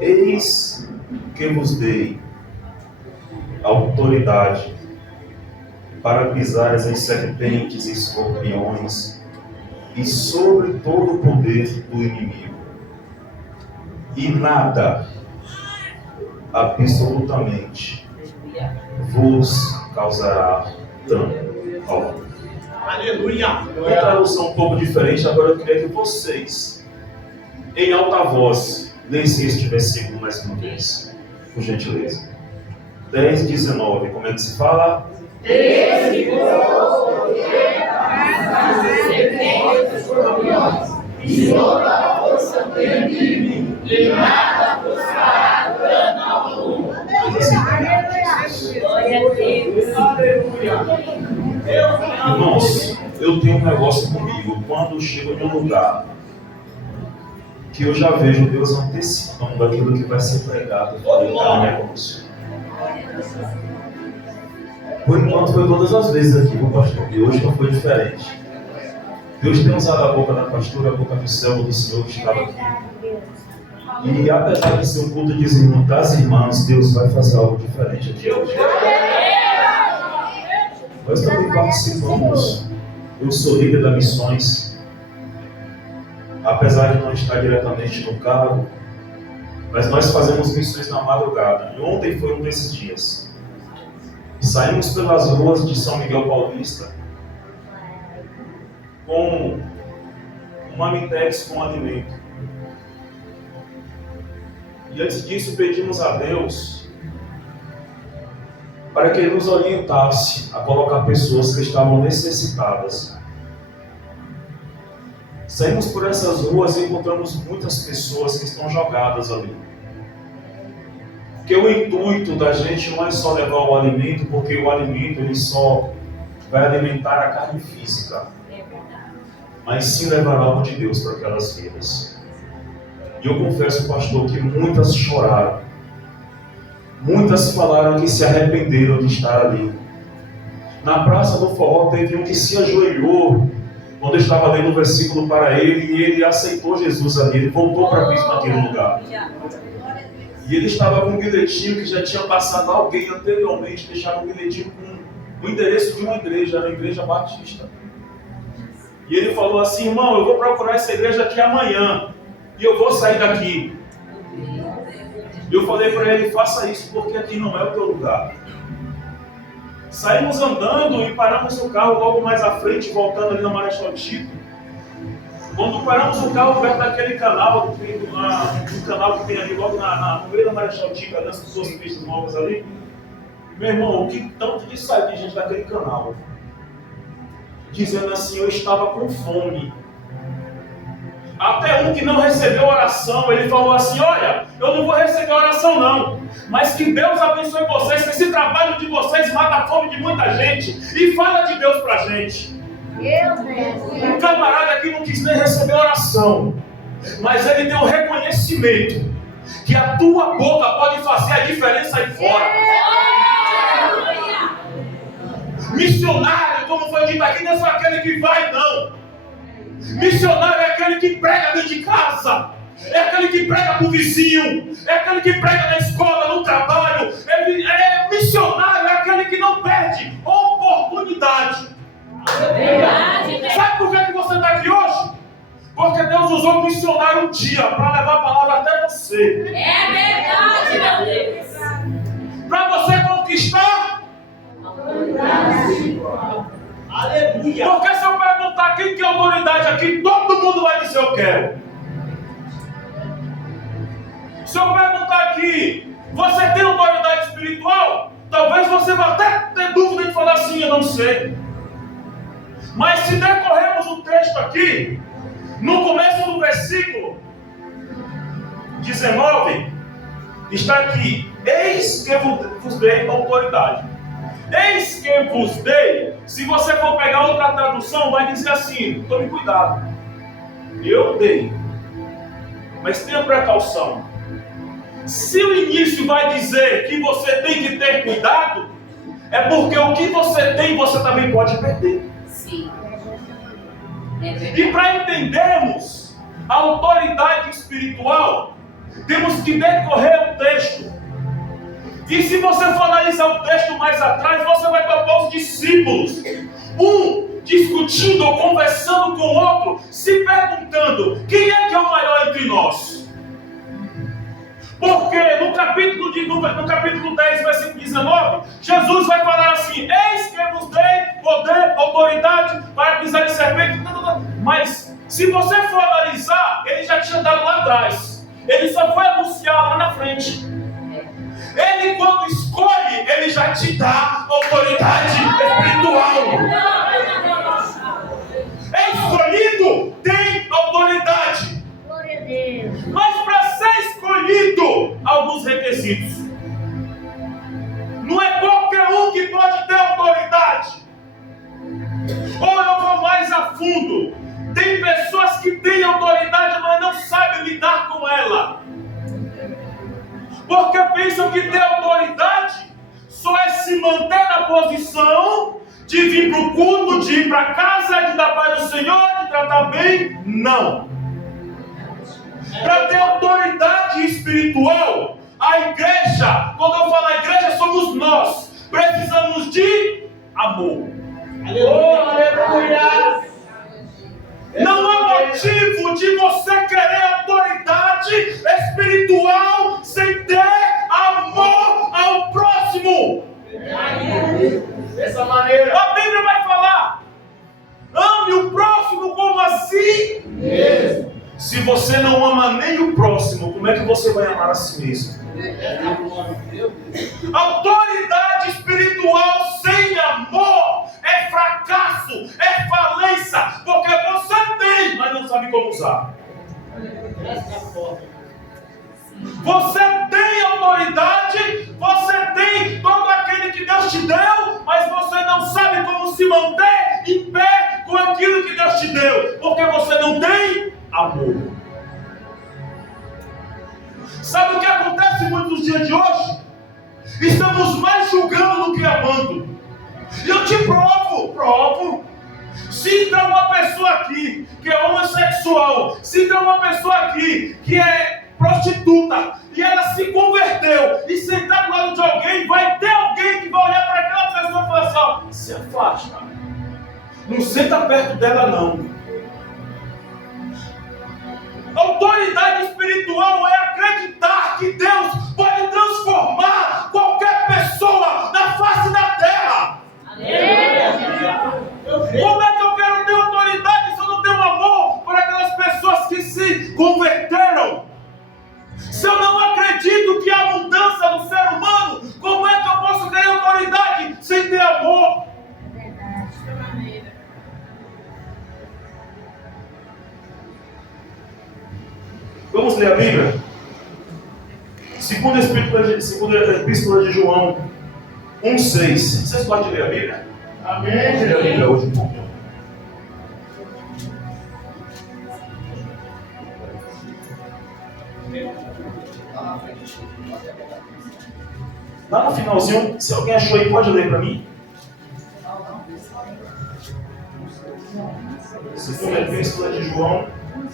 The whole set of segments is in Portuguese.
Eis que vos dei autoridade para pisar as serpentes e escorpiões e sobre todo o poder do inimigo. E nada, absolutamente, vos causará dano algum. Aleluia! Uma tradução um pouco diferente, agora eu queria que vocês, em alta voz, leissem este versículo mais uma vez, por gentileza. 10:19, como é que se fala? Desde que serpentes, escorpiões e toda a força do inimigo, e nada vos fará dano algum. Irmãos, eu tenho um negócio comigo. Quando chego em um lugar que eu já vejo Deus antecipando aquilo que vai ser pregado, eu falo, cara, negócio. Por enquanto foi todas as vezes aqui com o pastor, e hoje não foi diferente. Deus tem usado a boca da pastora, a boca do servo do Senhor que estava aqui. E apesar de ser um culto das irmãs, Deus vai fazer algo diferente aqui hoje. Nós também participamos. Eu sou líder da Missões. Apesar de não estar diretamente no cargo, mas nós fazemos missões na madrugada. E ontem foi um desses dias. Saímos pelas ruas de São Miguel Paulista com uma Mitex com alimento. E antes disso pedimos a Deus para que Ele nos orientasse a colocar pessoas que estavam necessitadas. Saímos por essas ruas e encontramos muitas pessoas que estão jogadas ali. Porque o intuito da gente não é só levar o alimento, porque o alimento ele só vai alimentar a carne física, mas sim levar algo de Deus para aquelas vidas. E eu confesso, pastor, que muitas choraram. Muitas falaram que se arrependeram de estar ali. Na Praça do Forró teve um que se ajoelhou quando eu estava lendo o versículo para ele, e ele aceitou Jesus ali, ele voltou para Cristo naquele lugar. E ele estava com um bilhetinho que já tinha passado alguém anteriormente, deixaram um bilhetinho com o endereço de uma igreja, era a Igreja Batista. E ele falou assim: irmão, eu vou procurar essa igreja aqui amanhã, e eu vou sair daqui. E eu falei para ele: faça isso, porque aqui não é o teu lugar. Saímos andando e paramos o carro logo mais à frente, voltando ali na Marechal Tito. Quando paramos o carro perto daquele canal, um canal que tem ali logo no meio da Marechal Tito, das pessoas em vistas novas ali, meu irmão, o que tanto de sair de gente daquele canal, dizendo assim: eu estava com fome. Até um que não recebeu oração, ele falou assim: olha, eu não vou receber oração não, mas que Deus abençoe vocês, que esse trabalho de vocês mata a fome de muita gente, e fala de Deus pra gente. Um camarada que não quis nem receber oração, mas ele deu um reconhecimento que a tua boca pode fazer a diferença aí fora. Missionário, como foi dito aqui, não é só aquele que vai, não. Missionário é aquele que prega dentro de casa, é aquele que prega para o vizinho, é aquele que prega na escola, no trabalho. Missionário é aquele que não perde oportunidade. Sabe por que você está aqui hoje? Porque Deus usou o missionário um dia para levar a palavra até você. É verdade, meu Deus. Para você conquistar. Aleluia! Porque se eu perguntar quem tem autoridade aqui, todo mundo vai dizer eu quero. Se eu perguntar aqui, você tem autoridade espiritual? Talvez você vá até ter dúvida de falar assim: eu não sei. Mas se decorrermos o texto aqui, no começo do versículo 19, está aqui: eis que vos dei autoridade. Eis que vos dei. Se você for pegar outra tradução, vai dizer assim: tome cuidado, eu dei. Mas tenha precaução. Se o início vai dizer que você tem que ter cuidado, é porque o que você tem, você também pode perder. Sim. E para entendermos a autoridade espiritual, espiritual, temos que decorrer o texto. E se você for analisar o texto mais atrás, você vai topar os discípulos. Um discutindo ou conversando com o outro, se perguntando: quem é que é o maior entre nós? Porque no capítulo 10, versículo 19, Jesus vai falar assim: eis que vos dei poder, autoridade para pisar em serpente. Mas se você for analisar, ele já tinha dado lá atrás. Ele só foi anunciar lá na frente. Ele, quando escolhe, ele já te dá autoridade espiritual. É escolhido, tem autoridade. Glória a Deus. Mas para ser escolhido, alguns requisitos. Não é qualquer um que pode ter autoridade. Ou eu vou mais a fundo. Tem pessoas que têm autoridade, mas não sabem lidar com ela. Porque pensam que ter autoridade só é se manter na posição de vir para o culto, de ir para casa, de dar paz do Senhor, de tratar bem. Não. Para ter autoridade espiritual, a igreja, quando eu falo a igreja, somos nós. Precisamos de amor. Aleluia. Não há motivo de você querer autoridade espiritual sem ter amor ao próximo. Dessa maneira. A Bíblia vai falar: ame o próximo como a si mesmo. Se você não ama nem o próximo, como é que você vai amar a si mesmo? Autoridade espiritual sem amor é fracasso, é falência, porque você tem, mas não sabe como usar. Você tem autoridade, você tem todo aquele que Deus te deu, mas você não sabe como se manter em pé com aquilo que Deus te deu, porque você não tem amor. Sabe o que acontece muito nos dias de hoje? Estamos mais julgando do que amando. E eu te provo. Se tem uma pessoa aqui que é homossexual, se tem uma pessoa aqui que é prostituta, e ela se converteu, e sentar do lado de alguém, vai ter alguém que vai olhar para aquela pessoa e falar assim: ó, se afasta. Não senta perto dela, não. Autoridade espiritual é acreditar que Deus pode transformar qualquer pessoa na face da terra. Como é que eu quero ter autoridade se eu não tenho amor por aquelas pessoas que se converteram? Se eu não acredito que há mudança no ser humano, como é que eu posso ter autoridade sem ter amor? Vamos ler a Bíblia? Segunda Epístola de João 1,6. Vocês podem ler a Bíblia? Amém. Vamos ler a Bíblia hoje um pouquinho. Lá no finalzinho, se alguém achou aí, pode ler para mim? Segunda Epístola de João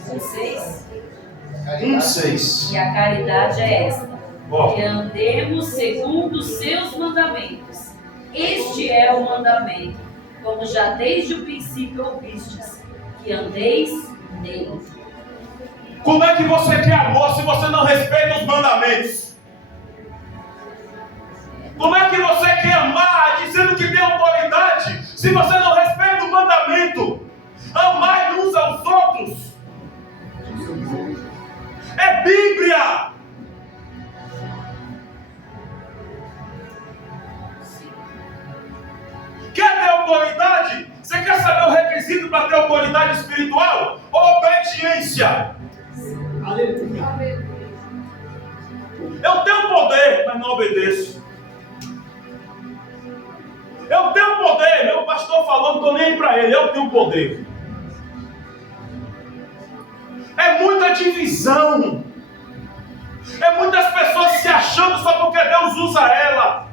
1,6. E a caridade é esta: Ó, que andemos segundo os seus mandamentos. Este é o mandamento, como já desde o princípio ouvistes, que andeis nele. como é que você quer amor se você não respeita os mandamentos? Como é que você quer amar dizendo que tem autoridade se você não respeita o mandamento? Amar uns aos outros. É Bíblia. Quer ter autoridade? Você quer saber o requisito para ter autoridade espiritual? Obediência. Aleluia. Eu tenho poder, mas não obedeço. Eu tenho poder, meu pastor falou, não estou nem aí para ele, eu tenho poder. É muita divisão. É muitas pessoas se achando só porque Deus usa ela.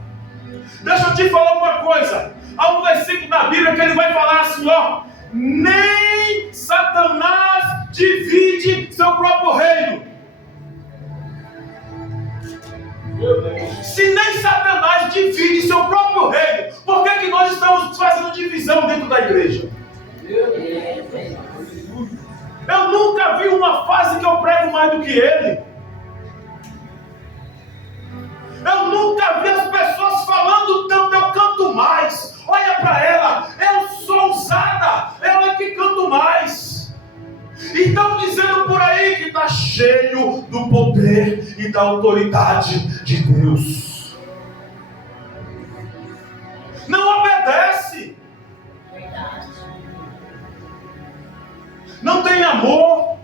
Deixa eu te falar uma coisa. Há um versículo da Bíblia que ele vai falar assim, ó: nem Satanás divide seu próprio reino. divisão dentro da igreja. Eu nunca vi uma fase que eu prego mais do que ele. Eu nunca vi as pessoas falando tanto, eu canto mais. Olha para ela, eu sou ousada, ela é que canto mais. E estão dizendo por aí que está cheio do poder e da autoridade de Deus. Não obedece. Não tem amor.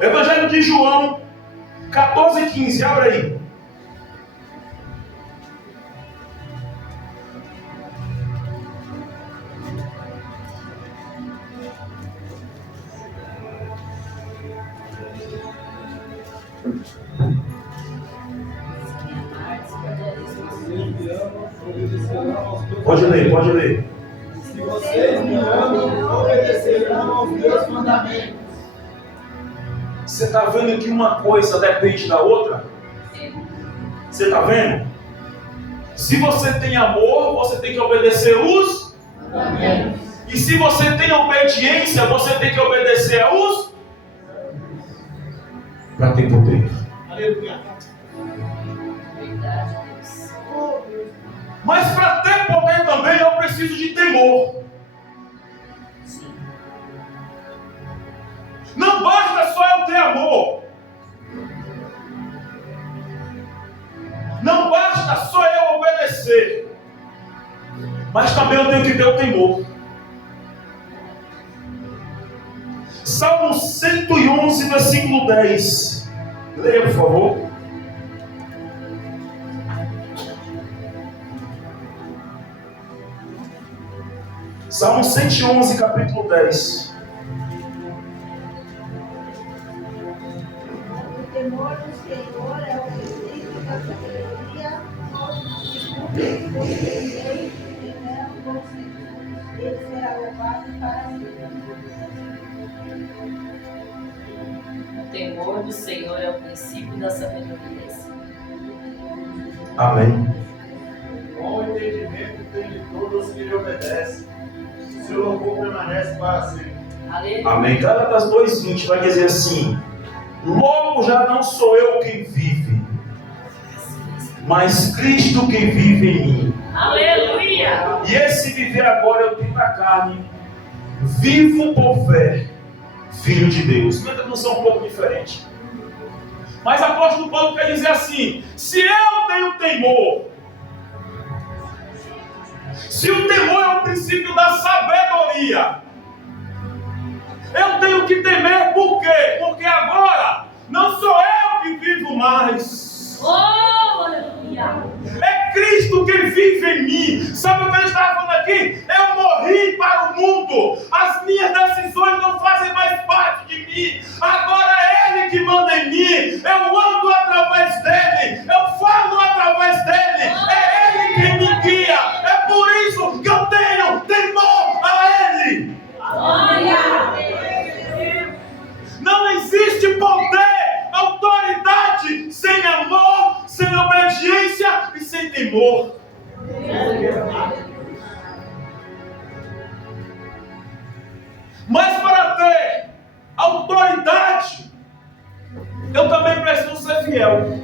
Evangelho de João 14:15, abre aí. Pode ler, pode ler. Se vocês me amam, obedecerão aos meus mandamentos. Você está vendo que uma coisa depende da outra? Você está vendo? Se você tem amor, você tem que obedecer os mandamentos. E se você tem obediência, você tem que obedecer aos para ter poder. Aleluia. Mas para ter poder também eu preciso de temor. Não basta só eu ter amor. Não basta só eu obedecer. Mas também eu tenho que ter o temor. Salmo 111, versículo 10. Leia, por favor. Salmo 111, capítulo 10. O temor do Senhor é o princípio da sabedoria, ele será levado para sempre. O temor do Senhor é o princípio da sabedoria. Amém. Bom entendimento tem de todos que lhe obedecem. Seu louvor permanece para sempre. Aleluia. Amém. Gálatas 2:20 vai dizer assim: logo já não sou eu quem vive, mas Cristo quem vive em mim. Aleluia. E esse viver agora eu tenho na carne, vivo por fé, Filho de Deus. Minha tradução é um pouco diferente. Mas o apóstolo Paulo quer dizer assim: se eu tenho temor, se o temor é o princípio da sabedoria, eu tenho que temer por quê? Porque agora não sou eu que vivo mais. Oh, aleluia. É Cristo que vive em mim. Sabe o que ele estava falando aqui? Eu morri para o mundo. As minhas decisões não fazem mais parte de mim. Agora é Ele que manda em mim. Eu ando através dEle. Eu falo através dEle. É Ele que me guia. É por isso que eu tenho temor a Ele. Olha. Não existe poder, autoridade sem amor, sem obediência e sem temor. Mas para ter autoridade, eu também preciso ser fiel.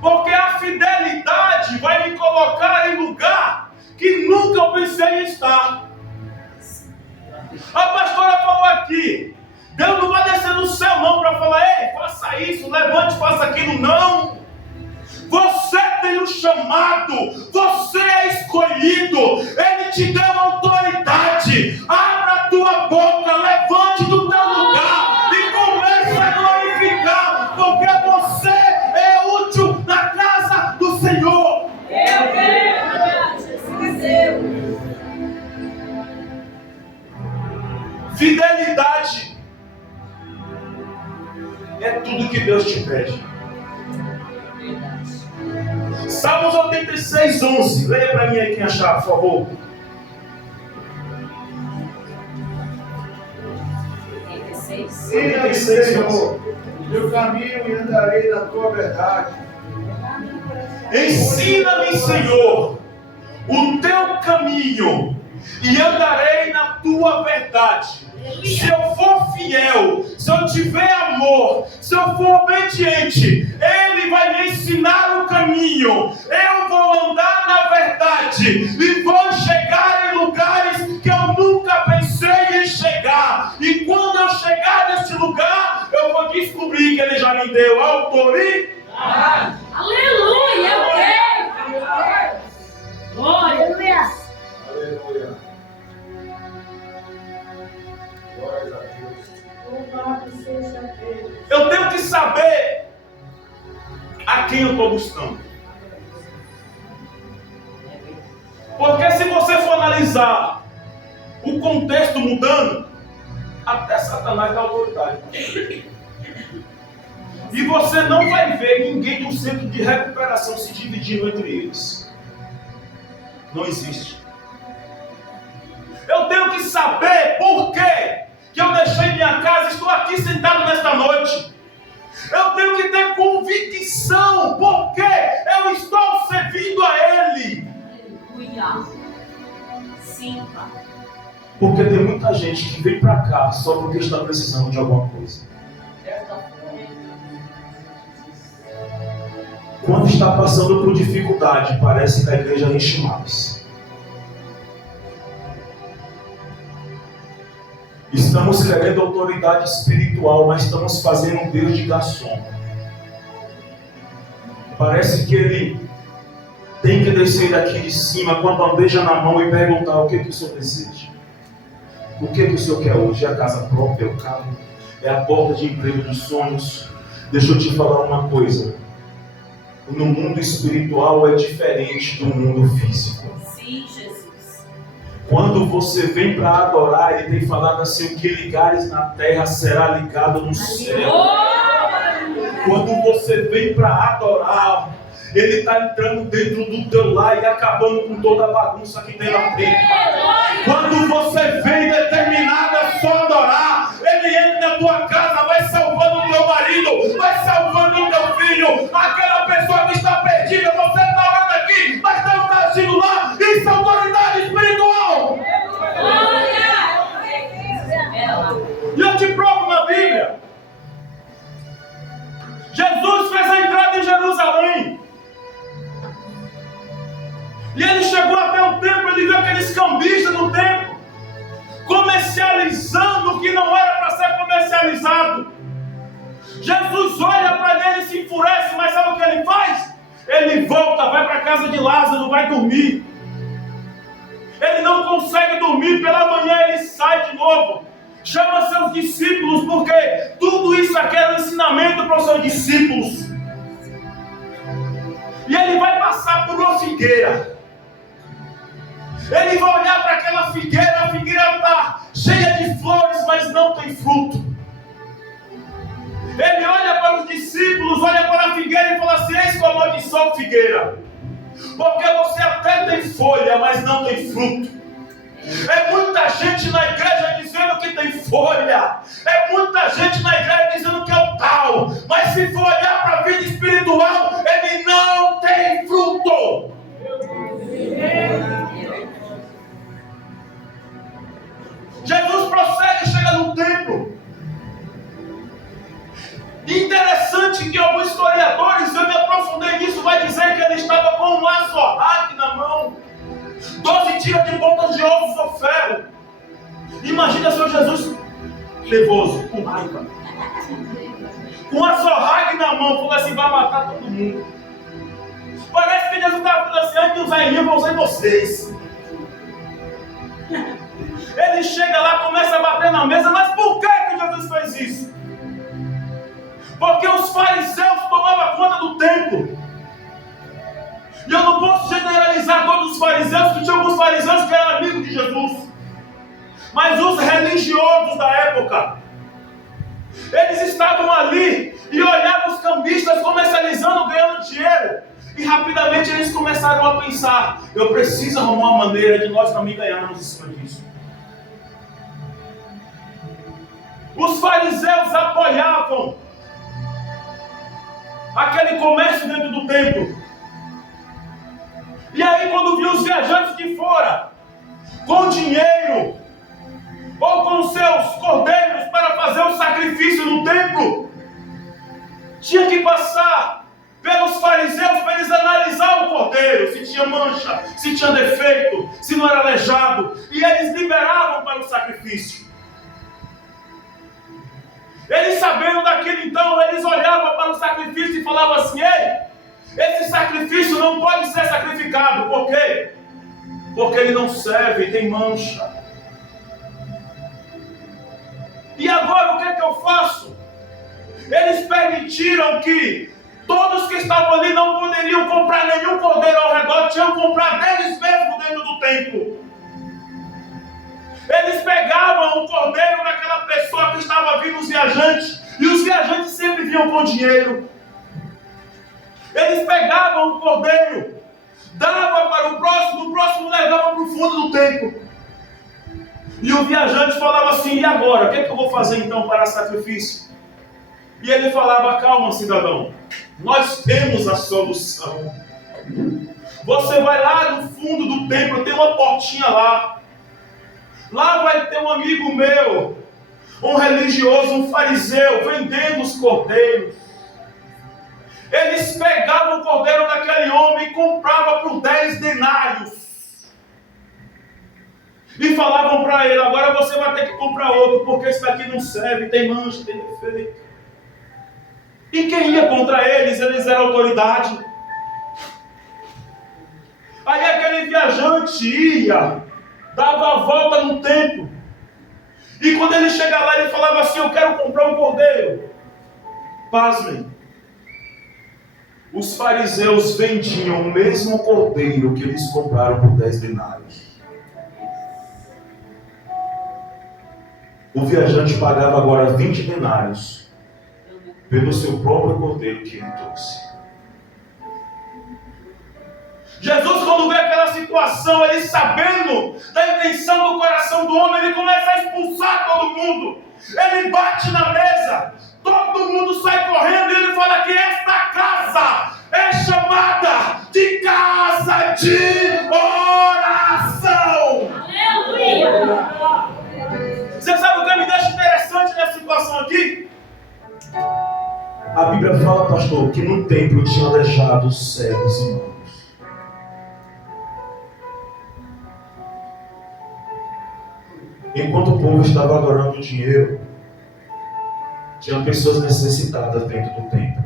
Porque a fidelidade vai me colocar em lugar que nunca eu pensei em estar. A pastora falou aqui, Deus não vai descer no céu não para falar: ei, faça isso, levante, faça aquilo. Não. Você tem um chamado, você é escolhido, Ele te deu autoridade. Abra a tua boca, levante do teu lugar e comece a glorificar, porque você é útil na casa do Senhor. Eu quero. Fidelidade é tudo que Deus te pede. Salmos 86:11. Leia para mim aí quem achar, por favor. 86:11. teu caminho e andarei na tua verdade. Ensina-me, Senhor, o teu caminho e andarei na tua verdade. Se eu for fiel, se eu tiver amor, se eu for obediente, Ele vai me ensinar o caminho. Eu vou andar na verdade e vou chegar em lugares que eu nunca pensei em chegar. E quando eu chegar nesse lugar, eu vou descobrir que Ele já me deu autoridade. Aleluia! Eu creio! Glória! Aleluia. Louvado seja Deus. Eu tenho que saber a quem eu estou buscando. Porque se você for analisar o contexto mudando, até Satanás dá autoridade. E você não vai ver ninguém do centro de recuperação se dividindo entre eles. Não existe. Eu tenho que saber por quê que eu deixei minha casa e estou aqui sentado nesta noite. Eu tenho que ter convicção porque eu estou servindo a Ele. Aleluia! Sim, Pai. Porque tem muita gente que vem para cá só porque está precisando de alguma coisa. Quando está passando por dificuldade, parece que a igreja enche mais. Estamos querendo autoridade espiritual, mas estamos fazendo um Deus de garçom. Parece que Ele tem que descer daqui de cima com a bandeja na mão e perguntar o que o Senhor deseja. O que o Senhor quer hoje? É a casa própria, é o carro, é a porta de emprego dos sonhos. Deixa eu te falar uma coisa. No mundo espiritual é diferente do mundo físico. Sim, Jesus. Quando você vem para adorar, Ele tem falado assim: o que ligares na terra será ligado no céu. Quando você vem para adorar, Ele está entrando dentro do teu lar e acabando com toda a bagunça que tem lá dentro. Quando você vem determinada a só adorar, Ele entra na tua casa, vai salvando o teu marido, vai salvando o teu filho, aquela pessoa que está perdida, você está orando aqui, mas não está agindo lá. Isso é autoridade espiritual. E eu te provo na Bíblia. Jesus fez a entrada em Jerusalém. E ele chegou até o templo, ele viu aqueles cambistas no templo, comercializando o que não era para ser comercializado. Jesus olha para ele e se enfurece, mas sabe o que ele faz? Ele volta, vai para a casa de Lázaro, vai dormir. Ele não consegue dormir, pela manhã ele sai de novo. Chama seus discípulos, porque tudo isso aqui era um ensinamento para os seus discípulos. E ele vai passar por uma figueira. Ele vai olhar para aquela figueira, a figueira está cheia de flores, mas não tem fruto. Ele olha para os discípulos, olha para a figueira e fala assim: eis com a maldição, figueira, porque você até tem folha, mas não tem fruto. É muita gente na igreja dizendo que tem folha, é muita gente na igreja dizendo que é o tal, mas se for olhar para a vida espiritual, ele não tem fruto. Jesus prossegue e chega no templo. Interessante que alguns historiadores, eu me aprofundei nisso, vai dizer que ele estava com um azorrague na mão, 12 tiras de pontas de ossos ao ferro. Imagina seu Jesus nervoso, com raiva, com um azorrague na mão, falou assim: vai matar todo mundo. Parece que Jesus estava falando assim: antes de usar em mim, eu vou usar em vocês. Ele chega lá, começa a bater na mesa, mas por que Jesus fez isso? Porque os fariseus tomavam conta do templo. E eu não posso generalizar todos os fariseus, porque tinha alguns fariseus que eram amigos de Jesus. Mas os religiosos da época, eles estavam ali e olhavam os cambistas comercializando, ganhando dinheiro. E rapidamente eles começaram a pensar: eu preciso arrumar uma maneira de nós também ganharmos em cima disso. Os fariseus apoiavam aquele comércio dentro do templo. E aí, quando viu os viajantes de fora, com dinheiro, ou com seus cordeiros para fazer o sacrifício no templo, tinha que passar pelos fariseus para eles analisar o cordeiro, se tinha mancha, se tinha defeito, se não era aleijado, e eles liberavam para o sacrifício. Eles, sabendo daquilo, então, eles olhavam para o sacrifício e falavam assim: ei, esse sacrifício não pode ser sacrificado. Por quê? Porque ele não serve, tem mancha. E agora o que é que eu faço? Eles permitiram que todos que estavam ali não poderiam comprar nenhum cordeiro ao redor, tinham que comprar deles mesmos dentro do templo. Eles pegavam o cordeiro daquela pessoa que estava vindo, os viajantes, e os viajantes sempre vinham com dinheiro. Eles pegavam o cordeiro, davam para o próximo levava para o fundo do templo. E o viajante falava assim: e agora? O que é que eu vou fazer então para sacrifício? E ele falava: calma, cidadão, nós temos a solução. Você vai lá no fundo do templo, tem uma portinha lá. Lá vai ter um amigo meu, um religioso, um fariseu, vendendo os cordeiros. Eles pegavam o cordeiro daquele homem e compravam por 10 denários. E falavam para ele: agora você vai ter que comprar outro, porque esse daqui não serve, tem mancha, tem defeito. E quem ia contra eles? Eles eram autoridade. Aí aquele viajante ia, dava a volta no templo. E quando ele chegava lá, ele falava assim: eu quero comprar um cordeiro. Pasmem. Os fariseus vendiam o mesmo cordeiro que eles compraram por 10 denários. O viajante pagava agora 20 denários pelo seu próprio cordeiro que ele trouxe. Jesus, quando vê aquela situação, ele sabendo da intenção do coração do homem, ele começa a expulsar todo mundo. Ele bate na mesa, todo mundo sai correndo e ele fala que esta casa é chamada de casa de oração. Aleluia! Você sabe o que me deixa interessante nessa situação aqui? A Bíblia fala, pastor, que no templo tinha alejados, cegos e mancos. Enquanto o povo estava adorando o dinheiro, tinha pessoas necessitadas dentro do templo.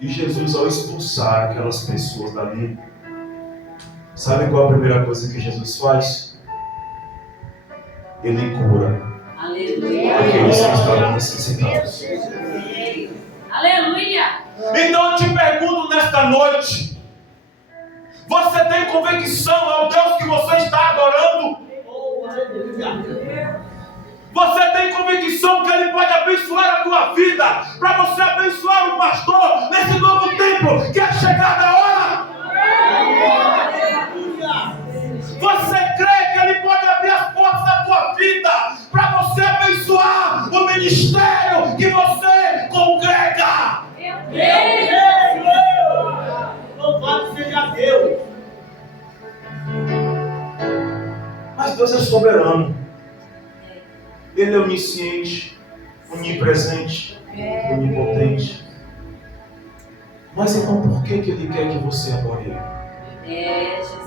E Jesus, ao expulsar aquelas pessoas dali, sabe qual a primeira coisa que Jesus faz? Ele cura aqueles que estavam necessitados. Aleluia! Então eu te pergunto nesta noite: você tem convicção ao Deus que você está adorando? Você tem convicção que Ele pode abençoar a tua vida, para você abençoar o pastor nesse novo templo que é chegada a hora? Você crê que Ele pode abrir as portas da tua vida para você abençoar o ministério que você congrega? Louvado seja Deus! Mas Deus é soberano. Ele é onisciente, onipresente, onipotente. Mas então por que Ele quer que você adore Ele? Jesus.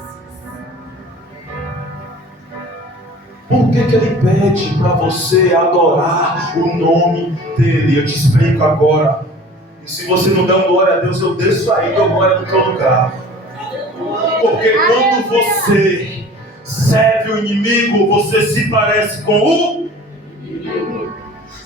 Por que Ele pede para você adorar o nome dEle? Eu te explico agora. E se você não der um glória a Deus, eu desço aí e dou glória no teu lugar. Porque quando você serve o inimigo, você se parece com o inimigo.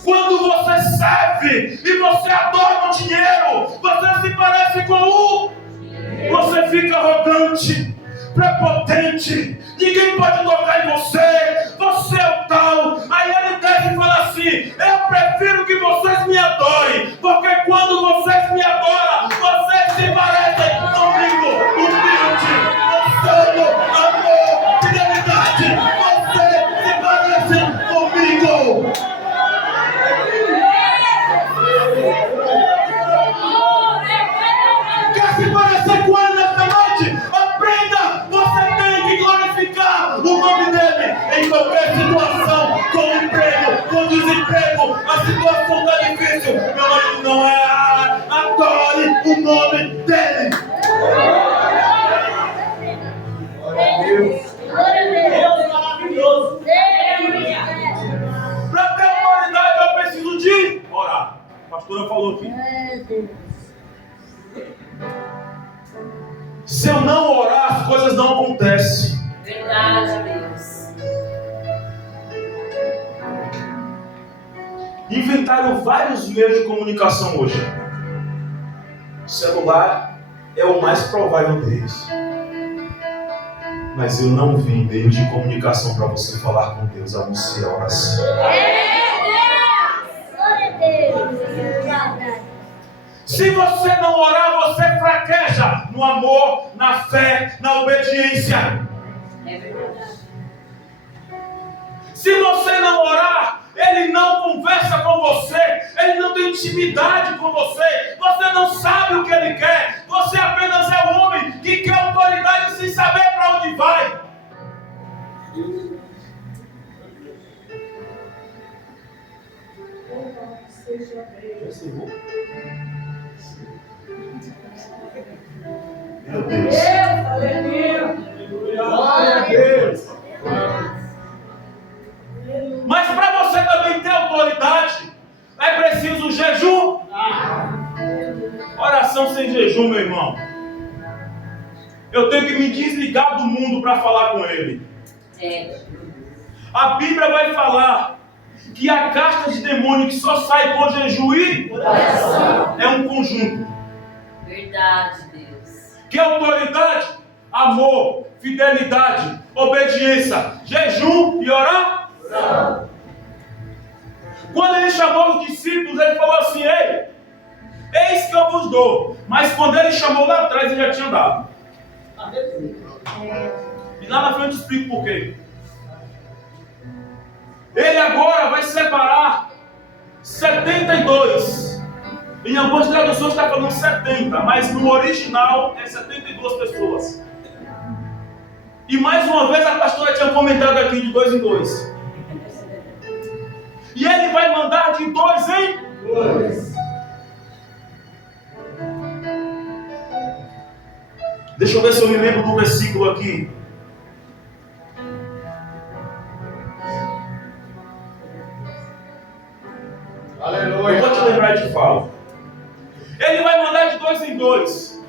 Quando você serve e você adora o dinheiro, você se parece com o inimigo. Você fica arrogante, prepotente, ninguém pode tocar em você, você é o tal. Aí Ele deve falar assim: eu prefiro que vocês me adorem, porque quando vocês me adoram, vocês se parecem comigo. Humilde, ansando, amor, fidelidade, vocês se parecem comigo. em nome dele. Deus maravilhoso. Para ter autoridade eu preciso de orar. A pastora falou aqui. Se eu não orar, as coisas não acontecem. Verdade, Deus. Inventaram vários meios de comunicação hoje. O celular é o mais provável deles. Mas eu não vi meio de comunicação para você falar com Deus, a não ser a oração. Se você não orar, você fraqueja no amor, na fé, na obediência. É verdade. Se você não orar, Ele não conversa com você, Ele não tem intimidade com você, você não sabe o que Ele quer, você apenas é um homem que quer autoridade sem saber para onde vai. Meu Deus. Glória a Deus. Mas para você também ter autoridade, é preciso jejum. Oração sem jejum, meu irmão. Eu tenho que me desligar do mundo para falar com Ele. A Bíblia vai falar que a casta de demônio que só sai com jejum e oração é um conjunto. Verdade, Deus. Que autoridade? Amor, fidelidade, obediência, jejum e oração. Quando Ele chamou os discípulos, Ele falou assim: ei, eis que eu vos dou. Mas quando Ele chamou lá atrás, Ele já tinha dado. E lá na frente eu explico por quê. Ele agora vai separar 72. Em algumas traduções está falando 70, mas no original é 72 pessoas. E mais uma vez a pastora tinha comentado aqui de 2 em 2. E ele vai mandar de 2 em 2. Deixa eu ver se eu me lembro do versículo aqui. Aleluia. Eu vou te lembrar e te falo. Ele vai mandar de 2 em 2.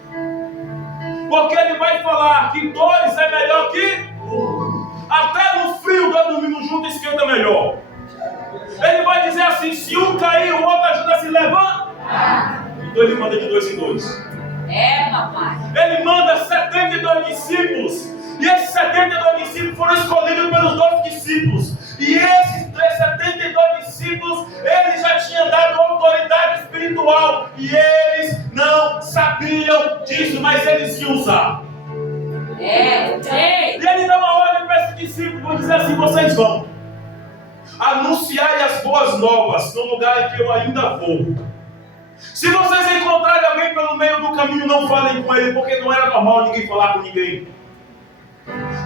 Porque ele vai falar que 2 é melhor que 1. Até no frio, 2 dormindo junto, esquenta melhor. Ele vai dizer assim: se um cair, o outro ajuda a se levantar. Então ele manda de 2 em 2. Papai. Ele manda 72 discípulos. E esses 72 discípulos foram escolhidos pelos 12 discípulos. E esses 72 discípulos, ele já tinha dado autoridade espiritual. E eles não sabiam disso, mas eles iam usar. E ele dá uma ordem para esses discípulos: vou dizer assim, vocês vão anunciar as boas novas no lugar em que eu ainda vou. Se vocês encontrarem alguém pelo meio do caminho, não falem com ele, porque não era normal ninguém falar com ninguém.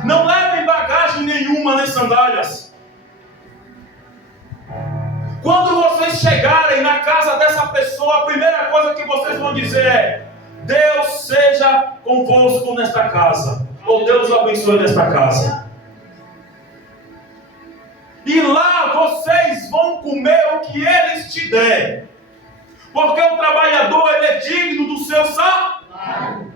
Não levem bagagem nenhuma nem sandálias. Quando vocês chegarem na casa dessa pessoa, a primeira coisa que vocês vão dizer é: Deus seja convosco nesta casa, ou Deus o abençoe nesta casa. E lá vocês vão comer o que eles te der, porque o trabalhador, ele é digno do seu salário.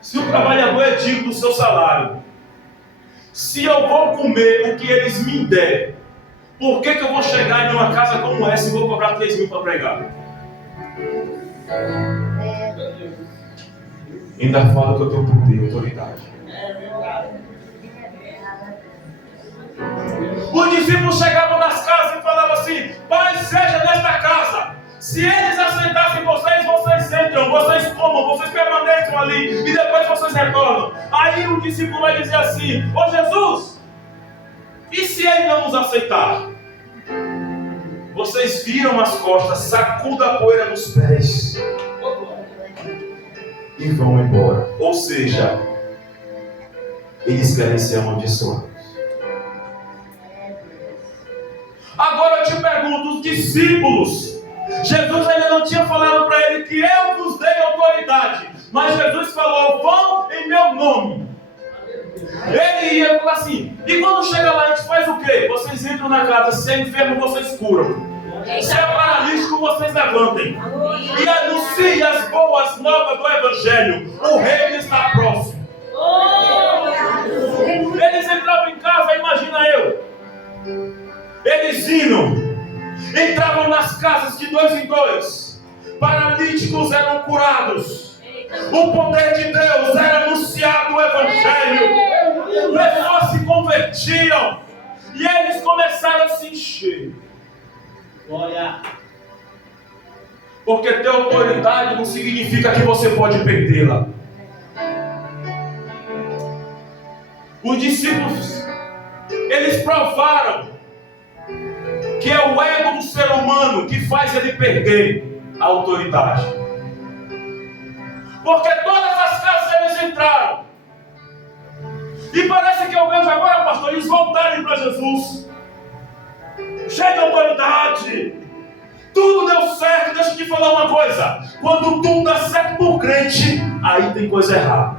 Se o trabalhador é digno do seu salário, se eu vou comer o que eles me der, por que eu vou chegar em uma casa como essa e vou cobrar 3 mil para pregar? Ainda falo que eu tenho poder, autoridade. Os discípulos chegavam nas casas e falavam assim: Pai, seja nesta casa. Se eles aceitassem vocês, vocês entram, vocês comam, vocês permaneçam ali e depois vocês retornam. Aí o discípulo vai dizer assim: Ô Jesus, e se ele não nos aceitar? Vocês viram as costas, sacuda a poeira dos pés e vão embora. Ou seja, eles querem ser amaldiçoados. Agora eu te pergunto: os discípulos, Jesus ainda não tinha falado para ele que eu vos dei autoridade. Mas Jesus falou, vão em meu nome. Ele ia falar assim, e quando chega lá a gente faz o quê? Vocês entram na casa, se é enfermo vocês curam, se é paralítico vocês levantem, e anuncie as boas novas do Evangelho. O reino está próximo. Eles entravam em casa, imagina eu. Eles entravam nas casas de 2 em 2. Paralíticos eram curados. O poder de Deus era anunciado, o Evangelho. Pessoas se convertiam. E eles começaram a se encher. Glória. Porque ter autoridade não significa que você pode perdê-la. Os discípulos, eles provaram que é o ego do ser humano que faz ele perder a autoridade. Porque todas as casas eles entraram. E parece que eu vejo agora, pastor, eles voltarem para Jesus. Cheio de autoridade. Tudo deu certo. Deixa eu te falar uma coisa. Quando tudo dá certo por crente, aí tem coisa errada.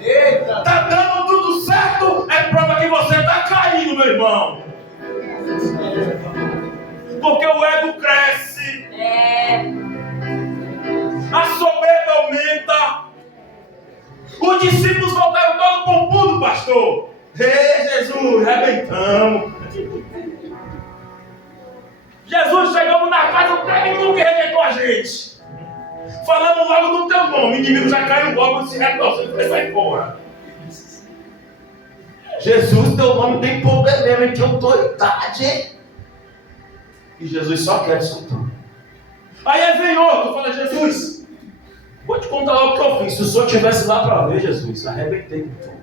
Está dando tudo certo, é prova que você está caindo, meu irmão. Porque o ego cresce. A soberba aumenta. Os discípulos voltaram todo pompudo, pastor. Ei, Jesus, arrebentamos. Jesus, chegamos na casa, não teve nenhum que arrebentou a gente. Falamos logo no teu nome, o inimigo já caiu logo, se retorce, ele vai sair fora. Jesus, teu nome tem poder mesmo, tem autoridade. E Jesus só quer escutar. Aí vem outro, fala, Jesus, vou te contar logo o que eu fiz. Se o senhor estivesse lá para ver, Jesus, arrebentei com tudo.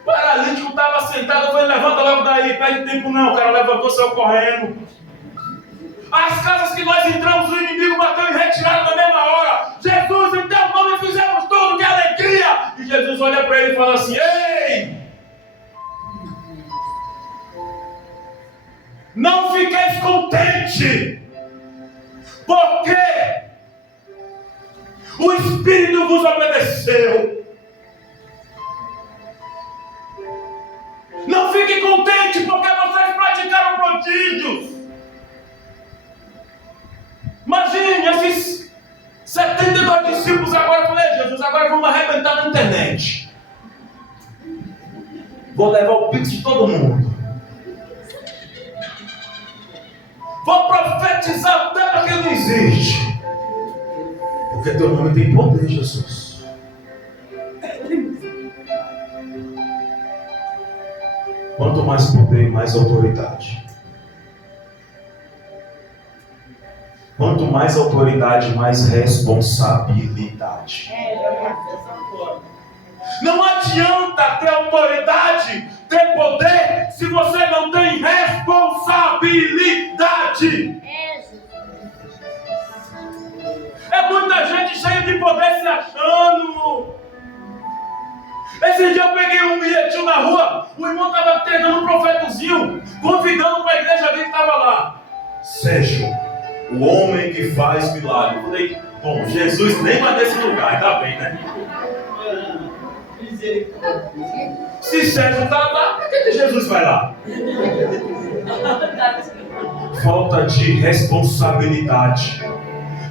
O paralítico estava sentado, eu falei, levanta logo daí, perde tempo não. O cara levantou, saiu correndo. As casas que nós entramos, o inimigo bateu em retirada na mesma hora. Jesus, em teu nome fizemos tudo, que alegria. E Jesus olha para ele e fala assim, ei, não fiqueis contente, porque o Espírito vos obedeceu. Não fique contente, porque vocês praticaram prodígios. Imagine esses 72 discípulos agora. Eu falei, Jesus, agora vamos arrebentar na internet. Vou levar o pix de todo mundo. Vou profetizar até para quem não existe. Porque teu nome tem poder, Jesus. Quanto mais poder, mais autoridade. Quanto mais autoridade, mais responsabilidade. Não adianta ter autoridade, ter poder, se você não tem responsabilidade. É muita gente cheia de poder se achando. Esse dia eu peguei um bilhetinho na rua, o irmão estava treinando um profetozinho, convidando para a igreja dele que estava lá. Sérgio, o homem que faz milagre. Eu falei, bom, Jesus nem vai nesse lugar, ainda bem, né? Se Sérgio está lá, por que Jesus vai lá? Falta de responsabilidade.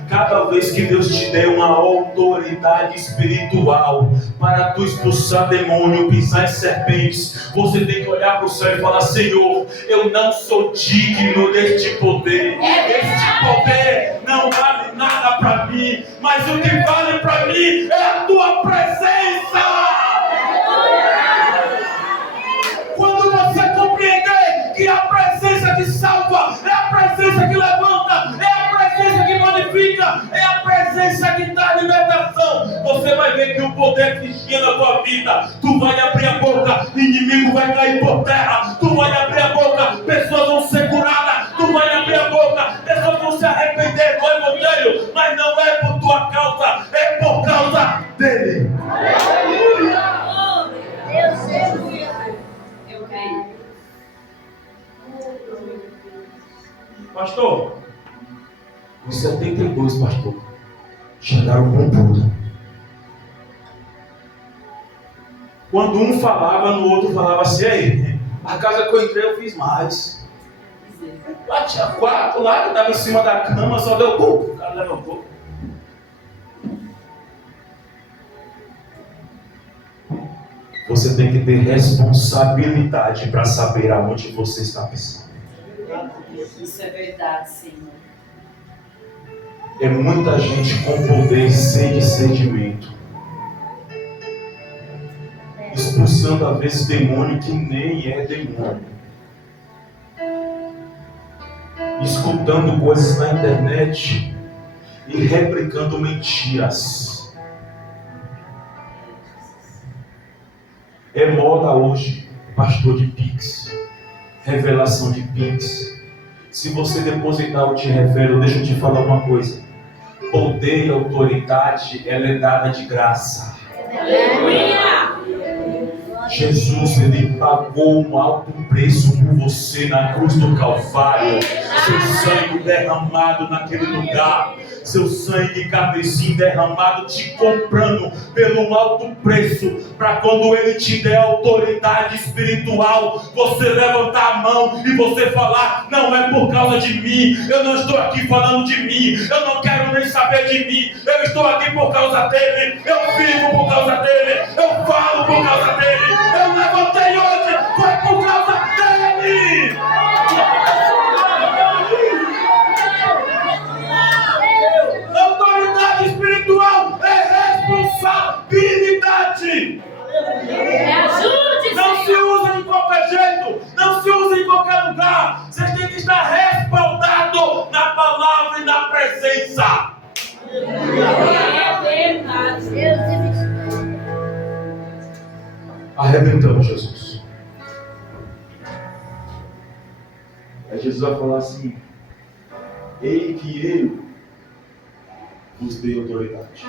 Cada vez que Deus te der uma autoridade espiritual para tu expulsar demônio, pisar em serpentes, você tem que olhar para o céu e falar, Senhor, eu não sou digno deste poder. Este poder não vale nada para mim, mas o que vale para mim é a tua presença. Quando você compreender que a presença que salva é a presença que levanta, é a presença que modifica, é a presença que dá libertação, você vai ver que o poder que tinha na tua vida, tu vai abrir a boca, inimigo vai cair por terra, tu vai abrir a boca, pessoas vão ser curadas, tu vai abrir a boca, pessoas vão se arrepender do evangelho, mas não é por tua causa, é por causa dele. Aleluia! Deus, aleluia! Eu creio. chegaram com tudo. Quando um falava, no outro falava assim: aí, a casa que eu entrei eu fiz mais. Lá tinha 4 lá que estava em cima da cama, só deu o cara levantou. Você tem que ter responsabilidade para saber aonde você está pisando. Isso é verdade, Senhor. É muita gente com poder sem discernimento, expulsando às vezes demônio que nem é demônio, escutando coisas na internet e replicando mentiras. É moda hoje, pastor de Pix, revelação de Pix. Se você depositar eu te revelo, deixa eu te falar uma coisa: poder e autoridade, ela é dada de graça. Jesus, ele pagou um alto preço por você na cruz do Calvário. Seu sangue derramado naquele lugar, seu sangue carmesim derramado, te comprando pelo alto preço, para quando ele te der autoridade espiritual, você levantar a mão e você falar: não é por causa de mim, eu não estou aqui falando de mim, eu não quero nem saber de mim, eu estou aqui por causa dele, eu vivo por causa dele, eu falo por causa dele, eu levantei hoje, foi por causa dele. Autoridade espiritual é responsabilidade. Me ajude, Não se Senhor. usa de qualquer jeito, não se usa em qualquer lugar. Você tem que estar respaldado na palavra e na presença. É verdade. Arrebentamos Jesus. Aí Jesus vai falar assim: ei que eu vos dei autoridade.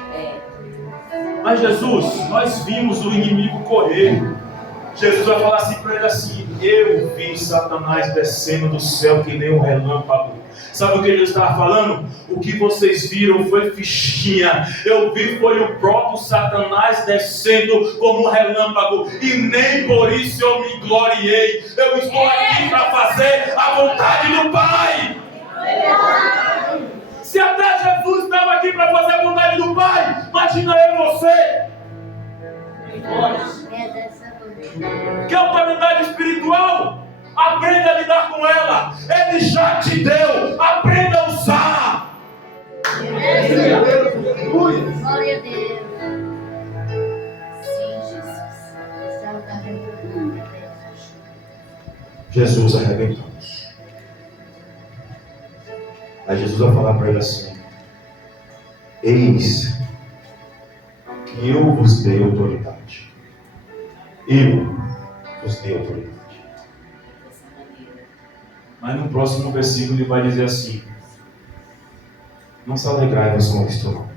Mas Jesus, nós vimos o inimigo correr. Jesus vai falar assim para ele assim: eu vi Satanás descendo do céu que nem um relâmpago. Sabe o que ele estava falando? O que vocês viram foi fichinha. Eu vi foi o próprio Satanás descendo como um relâmpago. E nem por isso eu me gloriei. Eu estou aqui para fazer a vontade do Pai. Se até Jesus estava aqui para fazer a vontade do Pai, imagina eu e você. Que autoridade espiritual? Aprenda a lidar com ela. Ele já te deu. Aprenda a usar. Glória a Deus. Sim, Jesus. Exalta a Deus. Jesus arrebentamos. Aí Jesus vai falar para ele assim: eis que eu vos dei autoridade. Eu vos dei autoridade. Mas no próximo versículo ele vai dizer assim: não se alegrai-vos com isto não.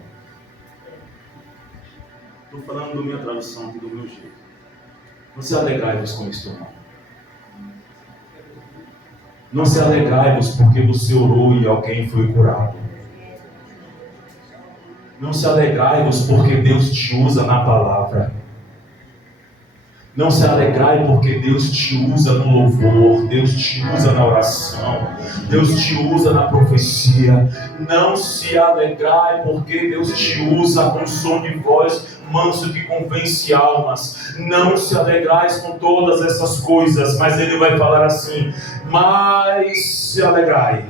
Estou falando da minha tradução aqui, do meu jeito. Não se alegrai-vos com isto não. Não se alegrai-vos porque você orou e alguém foi curado. Não se alegrai-vos porque Deus te usa na palavra. Não se alegrai porque Deus te usa no louvor, Deus te usa na oração, Deus te usa na profecia. Não se alegrai porque Deus te usa com som de voz manso que convence almas. Não se alegrais com todas essas coisas, mas ele vai falar assim: mas se alegrai,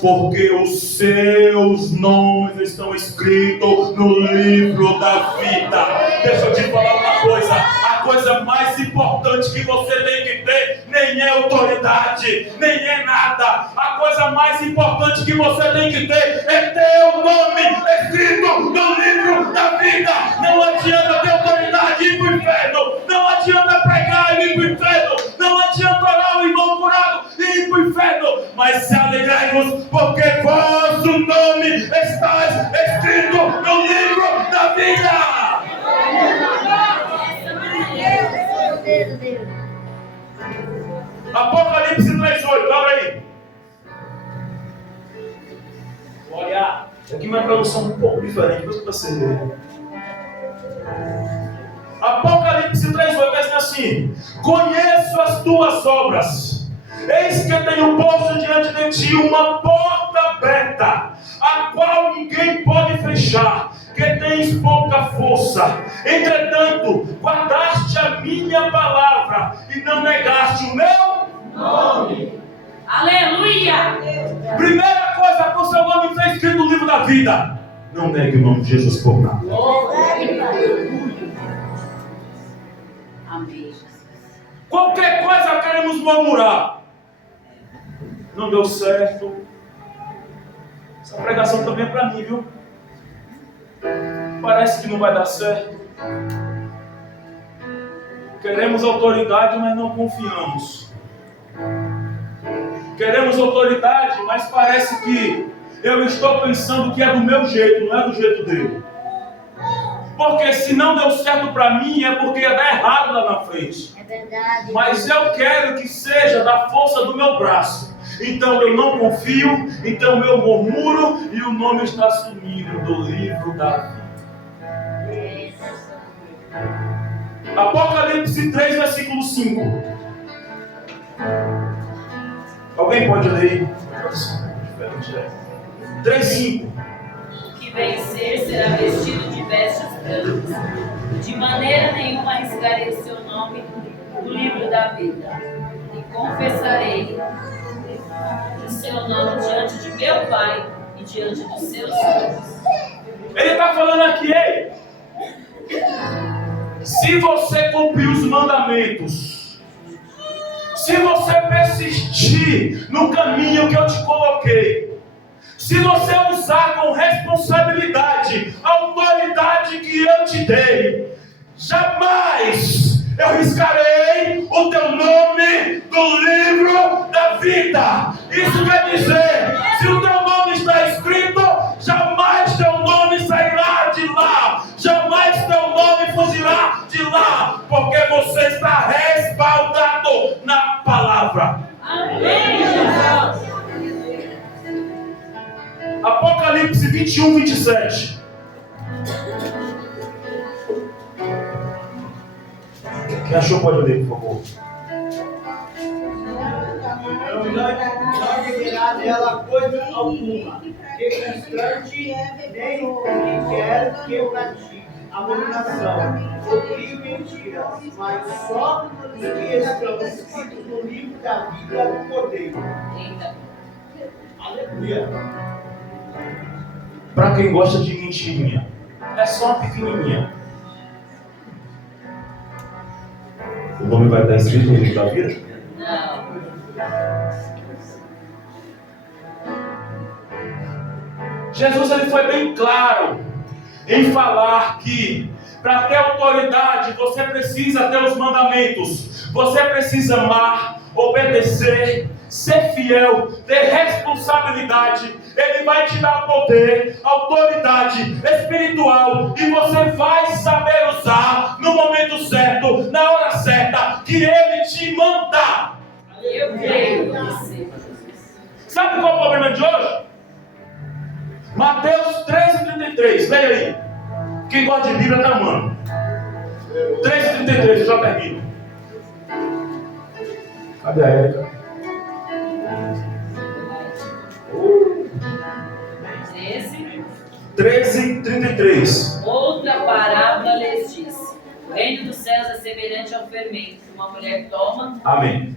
porque os seus nomes estão escritos no livro da vida. Deixa eu te falar uma coisa: a coisa mais importante que você tem que ter nem é autoridade, nem é nada. A coisa mais importante que você tem que ter é ter o nome escrito no livro da vida. Não adianta ter autoridade e ir para o inferno, não adianta pregar e ir para o inferno, não adianta orar o irmão curado e ir para o inferno, mas se alegrai-vos porque vosso nome está escrito no livro da vida. Apocalipse 3:8, abre aí. Olha, aqui minha tradução um pouco diferente, mas para você ver. Apocalipse 3:8 diz assim: conheço as tuas obras, eis que tenho posto diante de ti uma porta aberta, a qual ninguém pode fechar, que tens pouca força. Entretanto, guardaste a minha palavra e não negaste o meu nome. Aleluia! Primeira coisa para o seu nome ser escrito no livro da vida: não negue o nome de Jesus por nada. Amém, Jesus. Qualquer coisa queremos murmurar. Não deu certo. Essa pregação também é para mim, viu? Parece que não vai dar certo. Queremos autoridade, mas não confiamos. Queremos autoridade, mas parece que eu estou pensando que é do meu jeito, não é do jeito dele. Porque se não deu certo para mim, é porque ia dar errado lá na frente. É verdade. Mas eu quero que seja da força do meu braço. Então eu não confio, então eu murmuro e o nome está sumindo do livro da vida. Apocalipse 3, versículo 5. Alguém pode ler? 3:5. O que vencer será vestido de vestes brancas. De maneira nenhuma arriscarei o seu nome no livro da vida. E confessarei o seu nome diante de meu Pai e diante dos seus filhos. Ele está falando aqui, ei, se você cumprir os mandamentos, se você persistir no caminho que eu te coloquei, se você usar com responsabilidade a autoridade que eu te dei, jamais eu riscarei o teu nome do livro da vida. Isso quer dizer, se o teu nome está escrito, jamais teu nome sairá de lá, jamais teu nome fugirá de lá, porque você está respaldado na palavra. Amém, Jesus. Apocalipse 21:27. Quem achou pode ler, por favor. Não deverá dela coisa alguma, que constante, nem que quer que pratique abominação, odeio mentiras, mas só os que estão escritos no livro da vida odeio. Eita. Aleluia. Para quem gosta de mentirinha, é só uma pequenininha. O nome vai estar escrito no livro da vida? Não. Jesus ele foi bem claro em falar que para ter autoridade você precisa ter os mandamentos, você precisa amar, obedecer, ser fiel, ter responsabilidade. Ele vai te dar poder, autoridade espiritual e você vai saber usar no momento certo, na hora certa que Ele te mandar. Eu creio em você. Sabe qual é o problema de hoje? Mateus 13:33, leia aí. Quem gosta de Bíblia está amando. 13:33, eu já termino. Cadê a Érica? 13:33. Outra parábola lhes disse: o reino dos céus é semelhante ao fermento que uma mulher toma. Amém.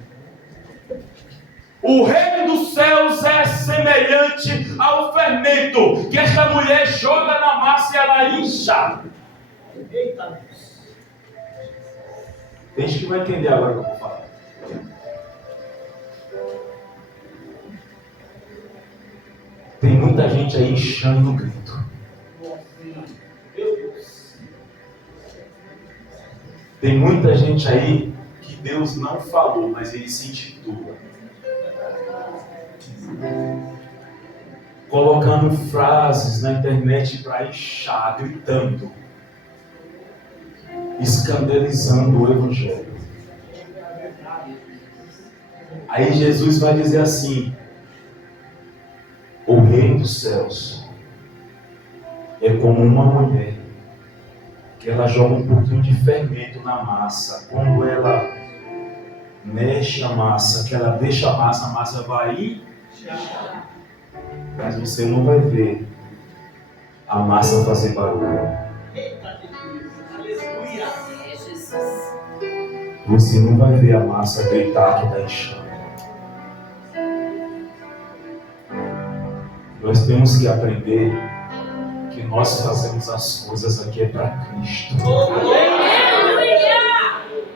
O reino dos céus é semelhante ao fermento que esta mulher joga na massa e ela incha. Eita. Tem gente que vai entender agora o que eu vou falar. Tem muita gente aí inchando no grito. Tem muita gente aí que Deus não falou, mas ele se intitula. Colocando frases na internet para inchar, gritando, escandalizando o Evangelho. Aí Jesus vai dizer assim: o reino dos céus É como uma mulher que ela joga um pouquinho de fermento na massa. Quando ela mexe a massa, que ela deixa a massa vai ir, mas você não vai ver a massa fazer barulho. Você não vai ver a massa gritar que está inchando. Nós temos que aprender que nós fazemos as coisas aqui para Cristo.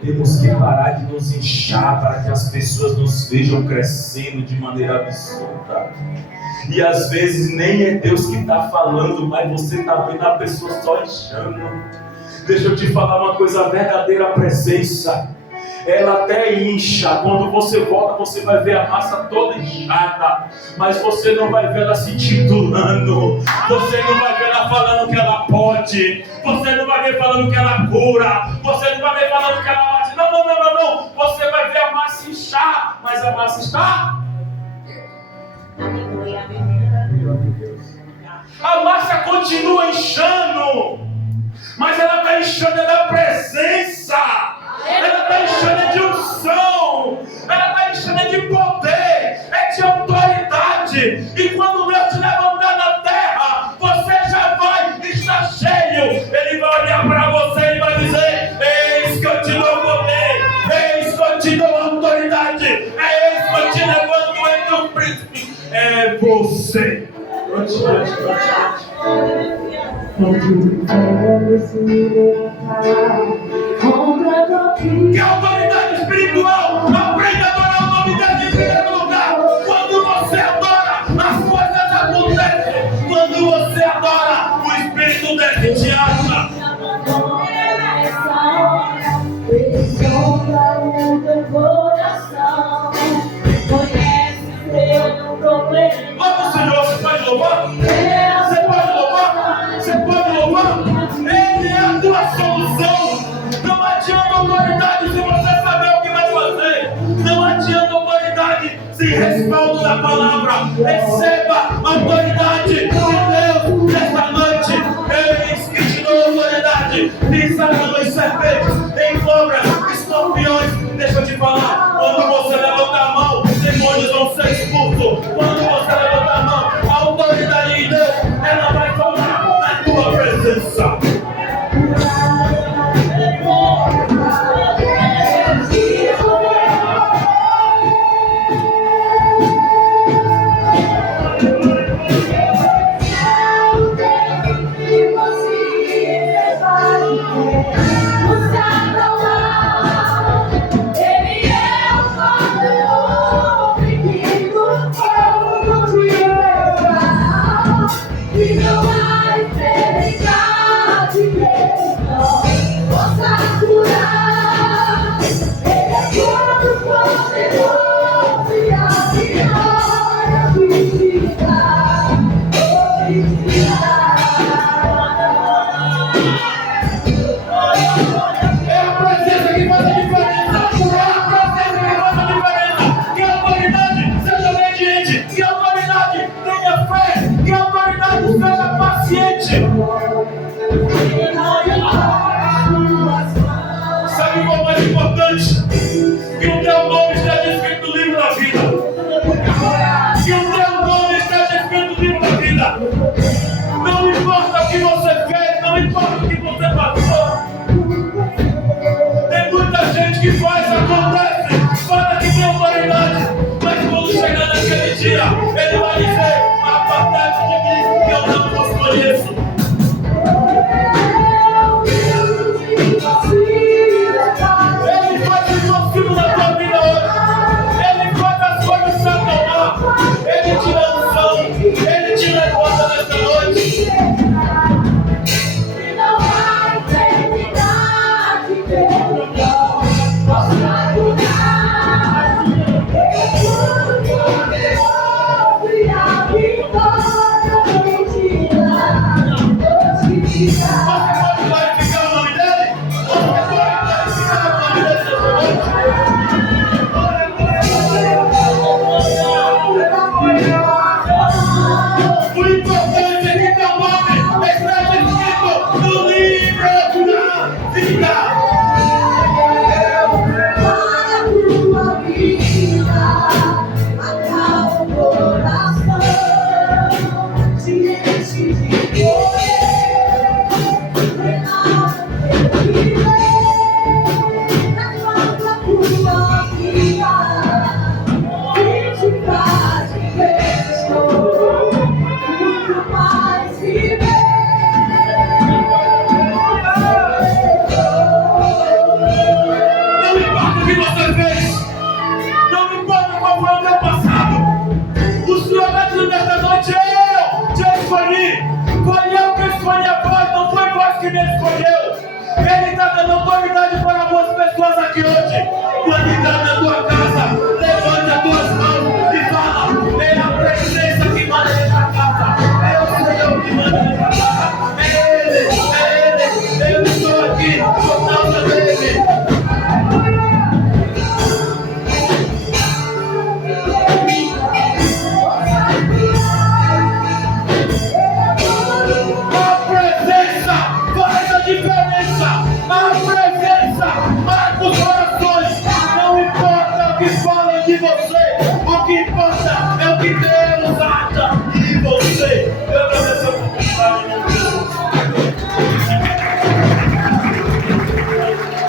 Temos que parar de nos inchar para que as pessoas nos vejam crescendo de maneira absurda. E às vezes nem é Deus que está falando, mas você está vendo a pessoa só inchando. Deixa eu te falar uma coisa, a verdadeira presença, ela até incha. Quando você volta, você vai ver a massa toda inchada, mas você não vai ver ela se titulando, você não vai ver ela falando que ela pode, você não vai ver falando que ela cura, você não vai ver falando que ela bate. Não. Você vai ver a massa inchar, mas a massa está. A massa continua inchando, mas ela está inchando da presença, ela está inchando de unção, ela está inchando de poder, de autoridade. E quando Deus te levantar na terra, você já vai estar cheio. Ele vai olhar para você e vai dizer: eis que eu te dou poder, eis que eu te dou autoridade, eis que eu te levanto entre os príncipes. É você. Que autoridade espiritual, aprenda a adorar o nome dele em primeiro lugar. Quando você adora, as coisas acontecem. Quando você adora, o Espírito dele te acha. Vamos, Senhor, você pode louvar? Você pode louvar? Você pode louvar? Ele é a tua solução. Não adianta autoridade se você saber o que vai fazer. Não adianta autoridade sem respaldo da palavra. Receba a autoridade de Deus nesta noite. Eis que te dou autoridade. Pisa nas serpentes.